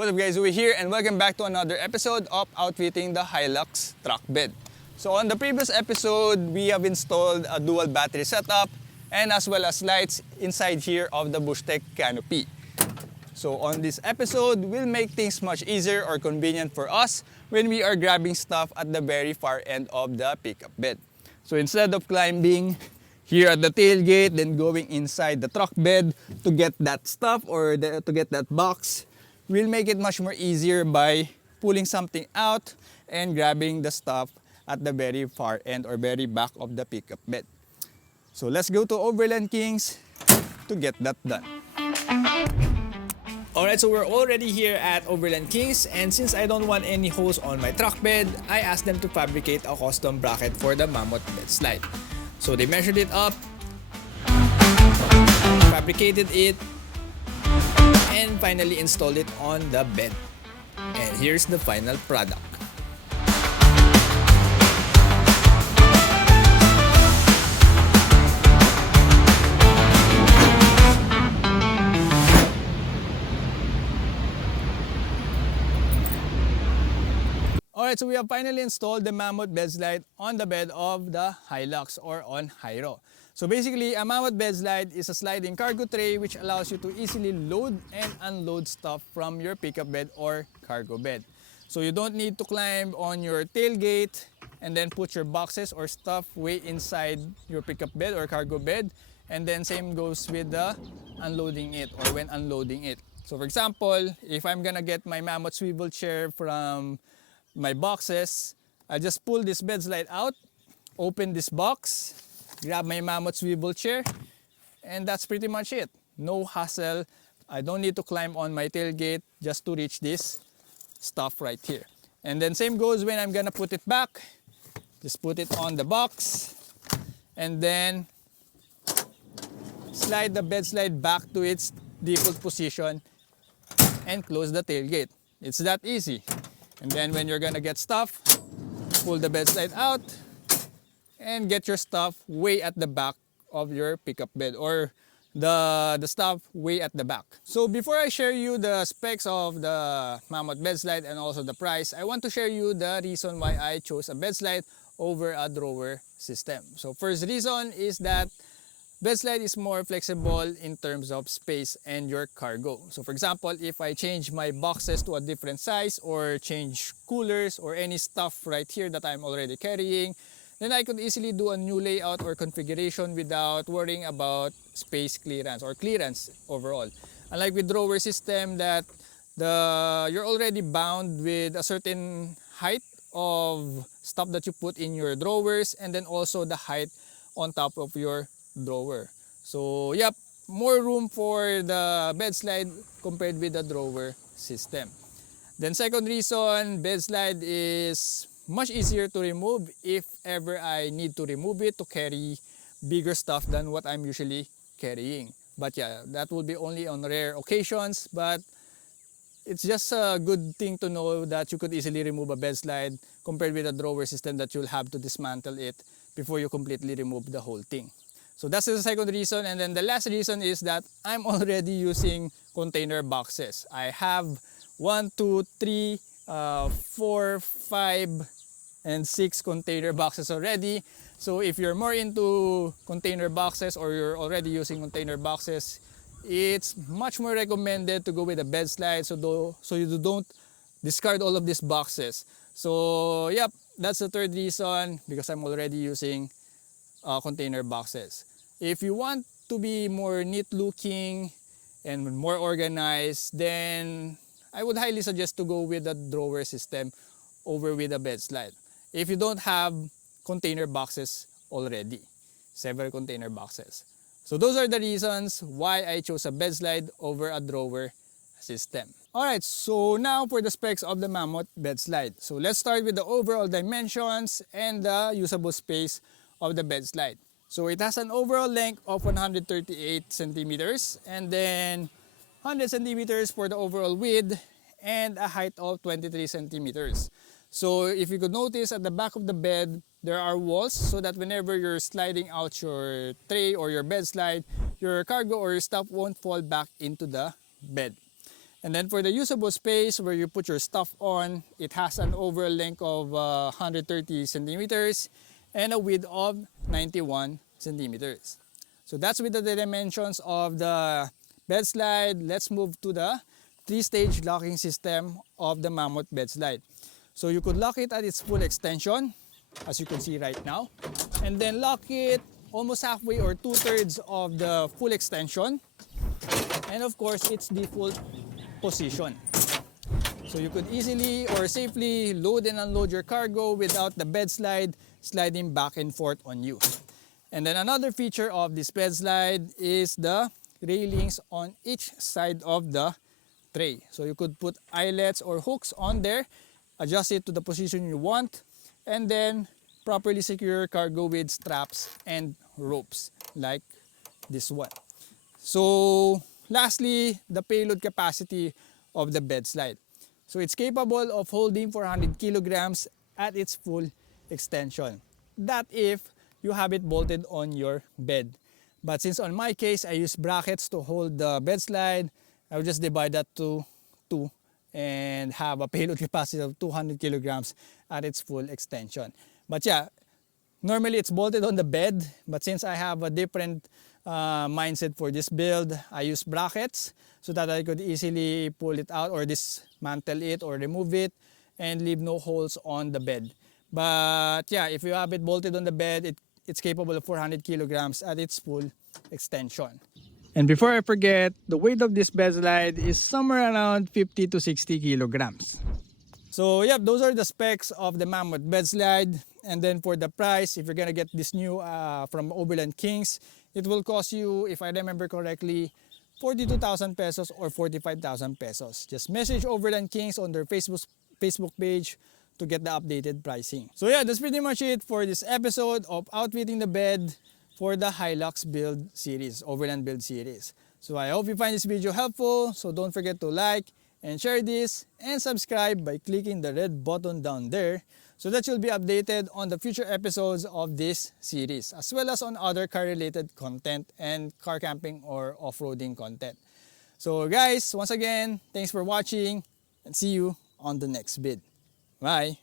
What's up guys, we're here and welcome back to another episode of outfitting the HILUX truck bed. So on the previous episode, we have installed a dual battery setup and as well as lights inside here of the Bushtec canopy. So on this episode, we'll make things much easier or convenient for us when we are grabbing stuff at the very far end of the pickup bed. So instead of climbing here at the tailgate, then going inside the truck bed to get that stuff or to get that box, we'll make it much more easier by pulling something out and grabbing the stuff at the very far end or very back of the pickup bed. So let's go to Overland Kings to get that done. Alright, so we're already here at Overland Kings, and since I don't want any hose on my truck bed, I asked them to fabricate a custom bracket for the Mammoth Bedslide. So they measured it up, fabricated it, and finally installed it on the bed. And here's the final product. Alright, so we have finally installed the Mammoth Bedslide on the bed of the HILUX or on HIRO. So basically, a Mammoth Bedslide is a sliding cargo tray which allows you to easily load and unload stuff from your pickup bed or cargo bed. So you don't need to climb on your tailgate and then put your boxes or stuff way inside your pickup bed or cargo bed. And then same goes with the unloading it or when unloading it. So for example, if I'm gonna get my Mammoth swivel chair from my boxes, I just pull this bed slide out, open this box, grab my Mammoth swivel chair, and that's pretty much it. No hassle. I don't need to climb on my tailgate just to reach this stuff right here. And then same goes when I'm gonna put it back. Just put it on the box and then slide the bed slide back to its default position and close the tailgate. It's that easy. And then when you're gonna get stuff, pull the bed slide out and get your stuff way at the back of your pickup bed or the stuff way at the back. So before I share you the specs of the Mammoth Bedslide and also the price, I want to share you the reason why I chose a bedslide over a drawer system. So first reason is that bedslide is more flexible in terms of space and your cargo. So for example, if I change my boxes to a different size or change coolers or any stuff right here that I'm already carrying, then I could easily do a new layout or configuration without worrying about space clearance or clearance overall. Unlike with drawer system that you're already bound with a certain height of stuff that you put in your drawers and then also the height on top of your drawer. So yep, more room for the bed slide compared with the drawer system. Then second reason, bed slide is much easier to remove if ever I need to remove it to carry bigger stuff than what I'm usually carrying. But yeah, that will be only on rare occasions, but it's just a good thing to know that you could easily remove a bed slide compared with a drawer system that you'll have to dismantle it before you completely remove the whole thing. So that's the second reason, and then the last reason is that I'm already using container boxes. I have 1, 2, 3, 4, 5, and 6 container boxes already. So if you're more into container boxes or you're already using container boxes, it's much more recommended to go with a bed slide so you don't discard all of these boxes. So yep, that's the third reason, because I'm already using container boxes. If you want to be more neat looking and more organized, then I would highly suggest to go with the drawer system over with a bed slide. If you don't have container boxes already, several container boxes. So those are the reasons why I chose a bed slide over a drawer system. Alright, so now for the specs of the Mammoth Bedslide. So let's start with the overall dimensions and the usable space of the bedslide. So it has an overall length of 138 centimeters and then 100 centimeters for the overall width and a height of 23 centimeters. So if you could notice at the back of the bed, there are walls so that whenever you're sliding out your tray or your bed slide, your cargo or your stuff won't fall back into the bed. And then for the usable space where you put your stuff on, it has an overall length of 130 centimeters and a width of 91 centimeters. So that's with the dimensions of the bed slide. Let's move to the 3-stage locking system of the Mammoth Bedslide. So you could lock it at its full extension, as you can see right now, and then lock it almost halfway or 2/3 of the full extension, and of course its default position. So you could easily or safely load and unload your cargo without the bed slide sliding back and forth on you. And then another feature of this bed slide is the railings on each side of the tray. So you could put eyelets or hooks on there, adjust it to the position you want, and then properly secure your cargo with straps and ropes like this one. So lastly, the payload capacity of the bed slide. So it's capable of holding 400 kilograms at its full extension. That if you have it bolted on your bed. But since on my case, I use brackets to hold the bed slide, I will just divide that to 2 and have a payload capacity of 200 kilograms at its full extension. But yeah, normally it's bolted on the bed, but since I have a different mindset for this build, I use brackets so that I could easily pull it out or dismantle it or remove it and leave no holes on the bed. But yeah, if you have it bolted on the bed, it's capable of 400 kilograms at its full extension. And before I forget, the weight of this bed slide is somewhere around 50 to 60 kilograms. So yeah, those are the specs of the Mammoth Bedslide. And then for the price, if you're gonna get this new from Overland Case, it will cost you, if I remember correctly, 42,000 pesos or 45,000 pesos. Just message Overland Case on their Facebook page to get the updated pricing. So yeah, that's pretty much it for this episode of outfitting the bed for the HILUX build series, Overland build series. So I hope you find this video helpful. So don't forget to like and share this and subscribe by clicking the red button down there so that you'll be updated on the future episodes of this series, as well as on other car related content and car camping or off-roading content. So guys, once again, thanks for watching and see you on the next vid. Bye.